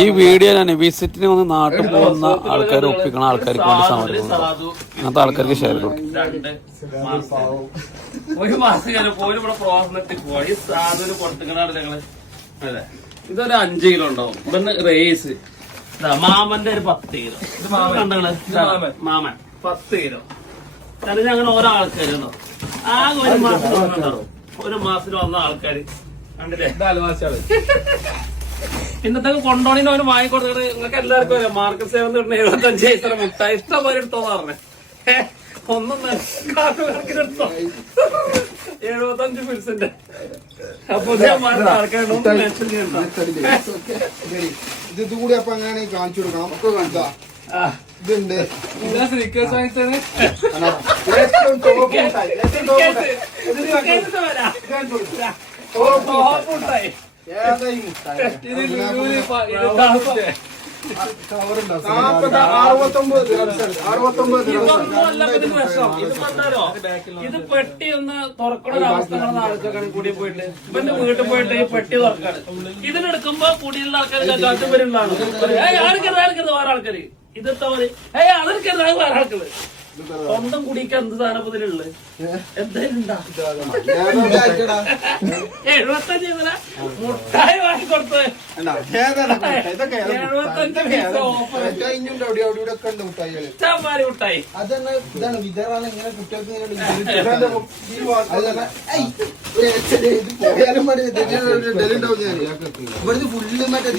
ഈ വീഡിയോ ഞാൻ വിസിറ്റിന് വന്ന് നാട്ടിൽ പോകുന്ന ആൾക്കാരെ ഒപ്പിക്കണ ആൾക്കാർക്ക് വേണ്ടി സമരം അങ്ങനത്തെ ആൾക്കാർക്ക് ഷെയർ കൊടുക്കും. ഒരു മാസം പോലും ഇവിടെ പ്രോസനത്തിൽ പോയി സാധനം കൊടുത്തുകളാണ് ഞങ്ങള്. അതെ, ഇതൊരു 5 കിലോ ഉണ്ടാവും. പിന്നെ റേസ് മാമന്റെ ഒരു 10 കിലോ. ഇത് കണ്ടങ്ങള് മാമൻ 10 കിലോ. കാരണം അങ്ങനെ ഓരോ ആൾക്കാരുണ്ടോ ആകെ ഒരു മാസത്തിൽ വന്നിട്ടുണ്ടാവും. ഒരു മാസത്തിൽ വന്ന ആൾക്കാര് കണ്ടില്ലേ? ഇന്നത്തെ കൊണ്ടോണിന് അവന് വാങ്ങിക്കൊടുത്തിട്ട് നിങ്ങൾക്ക് എല്ലാവർക്കും അറിയാം. മാർക്കറ്റ് സേവനം കിട്ടുന്ന 75 പൈസ മുട്ടായി ഇഷ്ടം പോലെ എടുത്തോന്ന് പറഞ്ഞേ. ഒന്നും കണക്കിനെടുത്തോ 75%. അപ്പൊ ആൾക്കാരുണ്ടോ മെൻഷൻ ചെയ്യണ്ട. ഇത് കൂടി അപ്പൊ അങ്ങനെ കാണിച്ചു കൊടുക്കണം. ഒക്കെ കാണിച്ചാ ഇതുണ്ട് ഇത് പെട്ടി ഒന്ന് തുറക്കണ അവസ്ഥകളെന്ന് ആലോചിക്കാൻ കൂടി പോയിട്ട് ഇവന്റെ വീട്ടിൽ പോയിട്ട് ഈ പെട്ടി തുറക്കാണ്. ഇതിനെടുക്കുമ്പോ കൂടിയുള്ള ആൾക്കാർ കാറ്റും വരുന്നതാണ്. ആൾക്കരുത് വേറെ ആൾക്കാര് ഇതെത്താ മതി. അതെടുക്കരുത് അത് വേറെ ആൾക്കാര് സ്വന്തം കുടിക്ക് എന്ത് സാധനത്തിലുള്ളത് എന്തായാലും 75 മുട്ടായി വാങ്ങിക്കൊടുത്ത് 75 ഓഫർ ചാമ്പാരി മുട്ടായി. അതന്നെ ഇതാണ് വിതറാണ് ഇങ്ങനെ കുട്ടികൾക്ക് ഇവിടുന്ന് ഫുള്ള് മറ്റേ